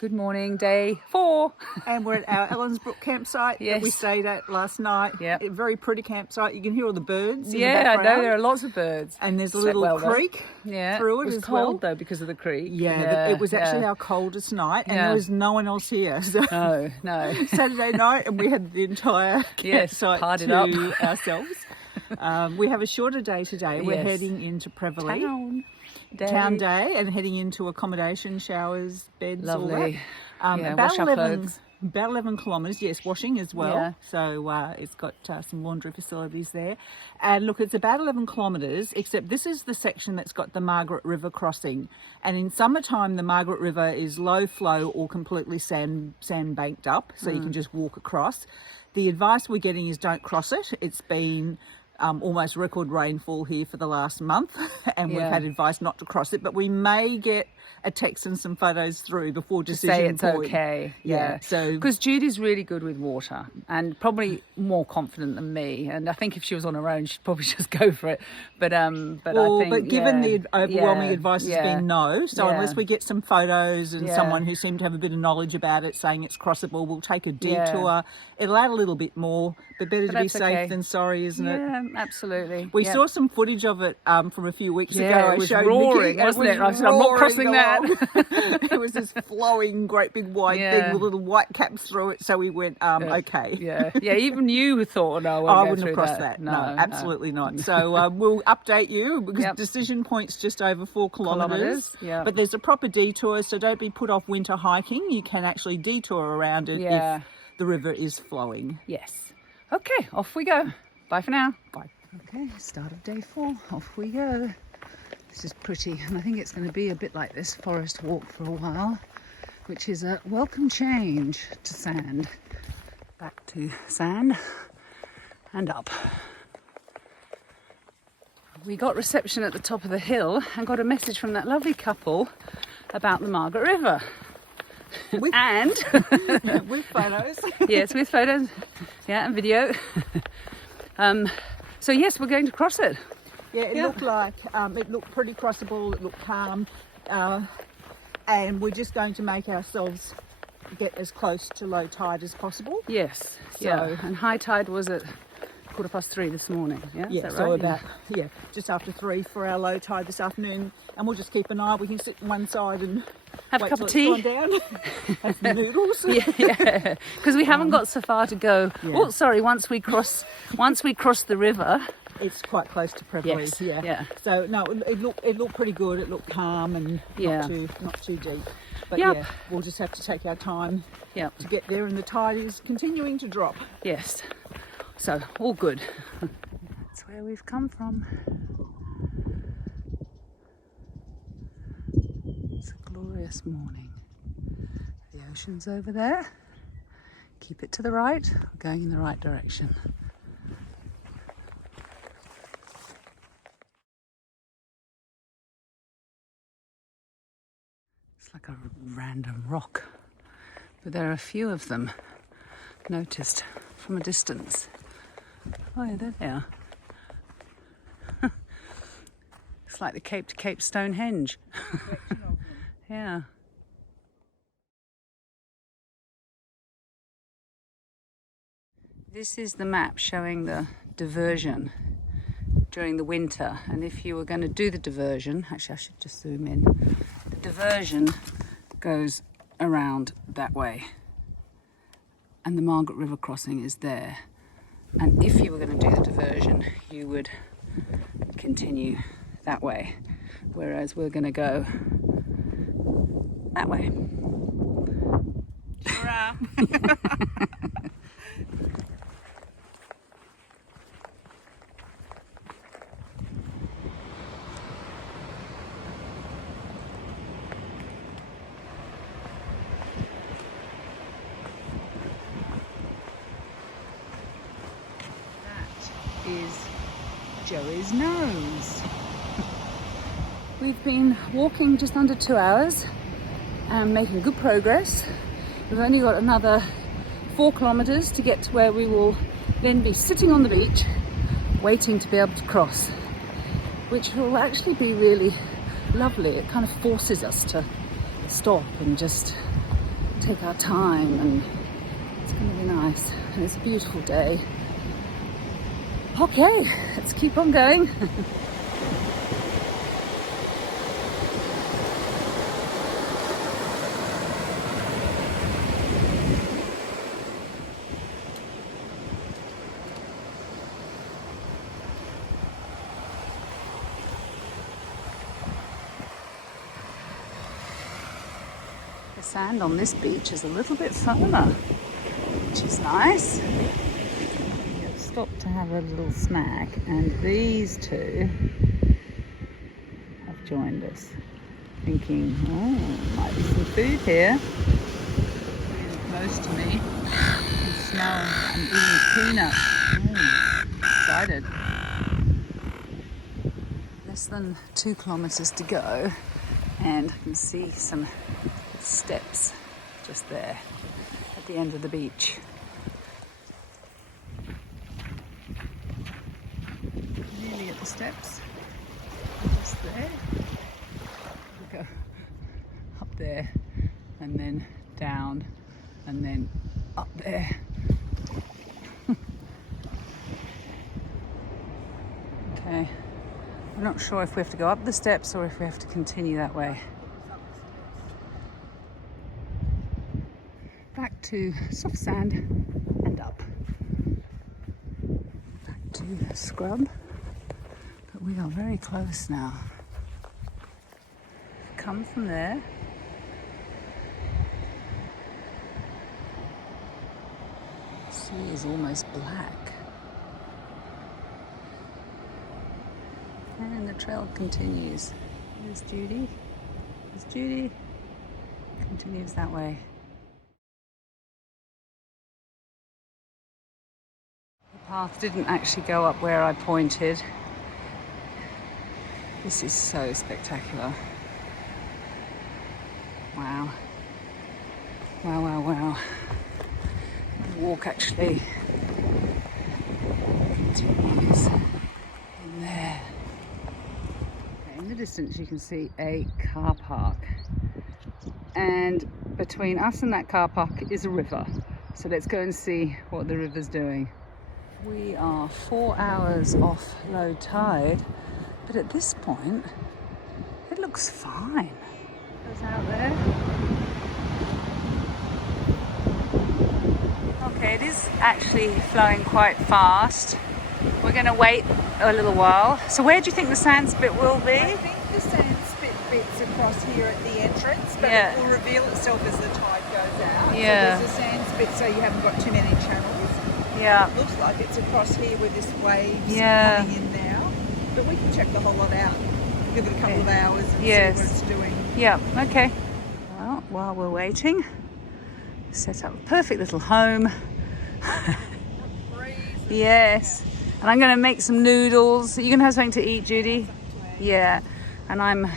Good morning, day 4. And we're at our Ellensbrook campsite that we stayed at last night. Yeah. A very pretty campsite. You can hear all the birds in the Yeah, I background. know, there are lots of birds. And there's a little creek through it was as cold well. though because of the creek. Yeah, it was actually our coldest night, and there was no one else here. So No. Saturday night, and we had the entire campsite to ourselves. We have a shorter day today. We're heading into Prevelly. Town day, and heading into accommodation, showers, beds, Lovely. all that. Wash our clothes. About 11 kilometres, yes, washing as well. Yeah. So it's got some laundry facilities there. And look, it's about 11 kilometres, except this is the section that's got the Margaret River crossing. And in summertime, the Margaret River is low flow or completely sand banked up, so you can just walk across. The advice we're getting is don't cross it. It's been almost record rainfall here for the last month, and we've had advice not to cross it, but we may get a text and some photos through before decision say it's point. okay. So because Judy's really good with water and probably more confident than me, and I think if she was on her own she'd probably just go for it, but I think but given the overwhelming advice has been no, so unless we get some photos and someone who seemed to have a bit of knowledge about it saying it's crossable, we'll take a detour. It'll add a little bit more, but better to be safe than sorry, isn't it? Yeah, absolutely. We saw some footage of it from a few weeks ago. It was roaring, wasn't it? I said, I'm not crossing that. It was this flowing, great big wide thing with little white caps through it. So we went, okay. Yeah. Even you thought, no, I wouldn't have crossed that. No, absolutely not. So we'll update you because decision point's just over 4 kilometres. But there's a proper detour, so don't be put off winter hiking. You can actually detour around it if the river is flowing. Yes. Okay, off we go. Bye for now. Bye. Okay, start of day 4. Off we go. This is pretty, and I think it's going to be a bit like this forest walk for a while, which is a welcome change to sand. Back to sand and up. We got reception at the top of the hill and got a message from that lovely couple about the Margaret River. And with photos. Yes, with photos. Yeah, and video. So yes, we're going to cross it. Yeah, it looked like, it looked pretty crossable, it looked calm, and we're just going to make ourselves get as close to low tide as possible. Yes, and high tide was at 3:15 this morning, Yeah, is that so right? about, just after 3 for our low tide this afternoon, and we'll just keep an eye. We can sit on one side and have a cup of tea. Down. Have some noodles. Yeah, because we haven't got so far to go. Yeah. Oh, sorry, once we cross the river, it's quite close to Prevelly. Yes. Yeah. So no, it looked pretty good. It looked calm and not too deep. But we'll just have to take our time to get there, and the tide is continuing to drop. Yes. So all good. That's where we've come from. It's a glorious morning. The ocean's over there. Keep it to the right. We're going in the right direction. It's like a random rock, but there are a few of them noticed from a distance. Oh yeah, there they are. It's like the Cape to Cape Stonehenge. Yeah. This is the map showing the diversion during the winter, and if you were going to do the diversion, actually I should just zoom in. The diversion goes around that way, and the Margaret River crossing is there. And if you were going to do the diversion, you would continue that way, whereas we're going to go that way. Hurrah! Is Joey's nose. We've been walking just under 2 hours and making good progress. We've only got another 4 kilometres to get to where we will then be sitting on the beach waiting to be able to cross, which will actually be really lovely. It kind of forces us to stop and just take our time, and it's going to be nice. And it's a beautiful day. Okay, let's keep on going. The sand on this beach is a little bit firmer, which is nice. We've stopped to have a little snack, and these two have joined us, thinking, oh, might be some food here. Close to me, you can smell I'm eating peanuts. Excited. Less than 2 kilometers to go, and I can see some steps just there at the end of the beach. Nearly at the steps, just there. We go up there and then down and then up there. Okay, I'm not sure if we have to go up the steps or if we have to continue that way. Back to soft sand and up. Back to scrub. But we are very close now. Come from there. The sea is almost black. And the trail continues. There's Judy. There's Judy. Continues that way. The path didn't actually go up where I pointed. This is so spectacular. Wow. Wow, wow, wow. The walk actually continues in there. In the distance you can see a car park. And between us and that car park is a river. So let's go and see what the river's doing. We are 4 hours off low tide, but at this point, it looks fine. Goes out there. Okay, it is actually flowing quite fast. We're going to wait a little while. So where do you think the sand spit will be? I think the sand spit bit's across here at the entrance, but Yeah. it will reveal itself as the tide goes out. Yeah. So there's a sand spit, so you haven't got too many channels. Yeah. It looks like it's across here with this waves Yeah. coming in now. But we can check the whole lot out. Give it a couple of hours and Yes. see what it's doing. Yeah, okay. Well, while we're waiting, set up a perfect little home. Yes. And I'm going to make some noodles. Are you going to have something to eat, Judy? Yeah. And I'm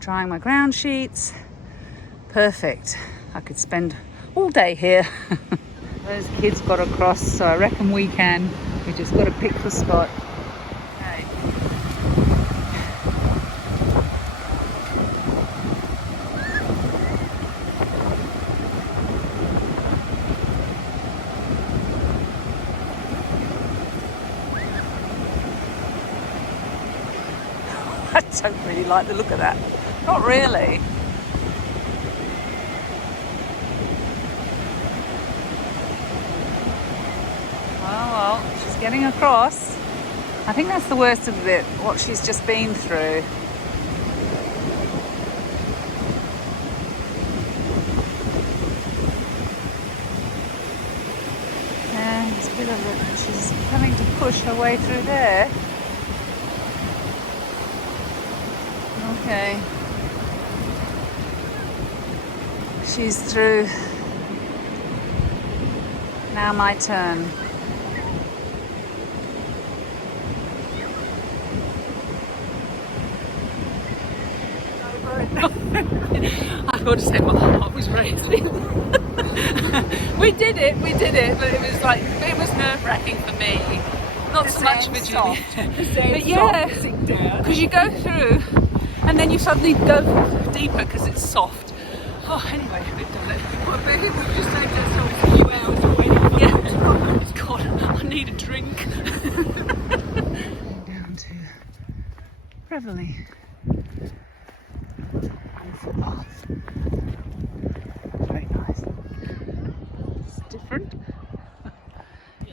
drying my ground sheets. Perfect. I could spend all day here. Those kids got across, so I reckon we can. We just got to pick the spot. Okay. I don't really like the look of that. Not really. Oh well, she's getting across. I think that's the worst of it, what she's just been through. Yeah, it's a bit of it. She's having to push her way through there. Okay. She's through. Now my turn. I got to say my heart was racing. we did it, but it was nerve-wracking for me. Not so much for Julie. But yeah, because you go through and then you suddenly go deeper because it's soft. Oh, anyway, we've done it. I bet we've just saved ourselves a few hours already. Yeah. God, I need a drink. Down to Prevelly. And footpath. Very nice. It's different.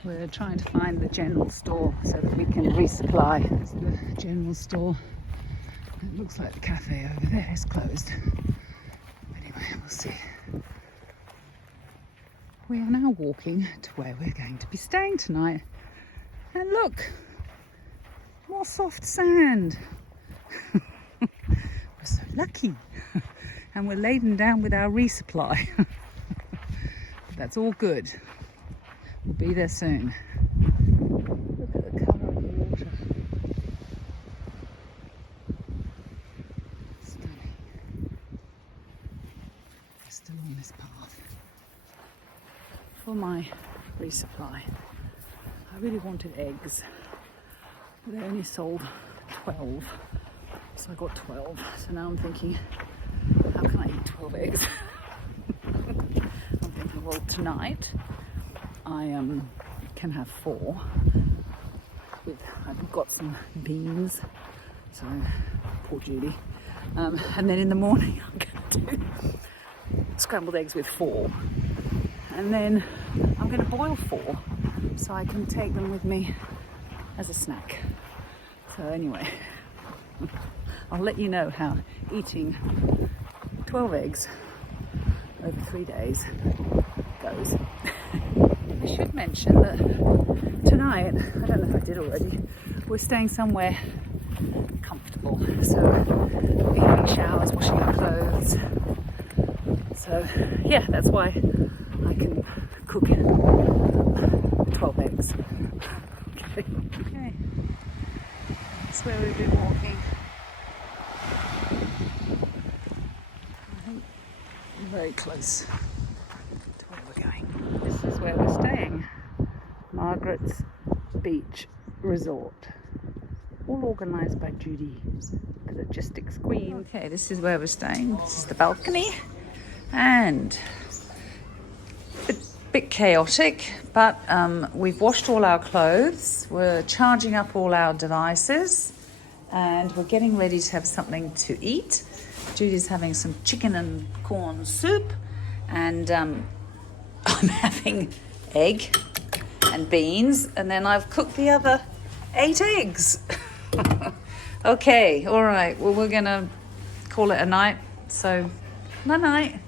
We're trying to find the general store so that we can resupply. There's the general store. It looks like the cafe over there is closed. Anyway, we'll see. We are now walking to where we're going to be staying tonight. And look, more soft sand. We're so lucky. And we're laden down with our resupply. That's all good. We'll be there soon. Look at the colour of the water. Stunning. We're still on this path. For my resupply, I really wanted eggs, but they only sold 12, so I got 12. So now I'm thinking, how can I eat 12 eggs? I'm thinking, well, tonight I can have 4. I've got some beans, so poor Judy. And then in the morning I'm going to do scrambled eggs with 4. And then I'm going to boil 4 so I can take them with me as a snack. So anyway, I'll let you know how eating 12 eggs over 3 days goes. I should mention that tonight, I don't know if I did already, we're staying somewhere comfortable. So we're having showers, washing our clothes. So yeah, that's why I can cook 12 eggs. Okay. That's where we've been walking. I think we're very close to where we're going. This is where we're staying. Margaret's Beach Resort. All organised by Judy, the logistics queen. Okay, this is where we're staying. This is the balcony. And a bit chaotic, but we've washed all our clothes. We're charging up all our devices. And we're getting ready to have something to eat. Judy's having some chicken and corn soup. And I'm having egg and beans, and then I've cooked the other 8 eggs. Okay, all right, well, we're gonna call it a night, so night night.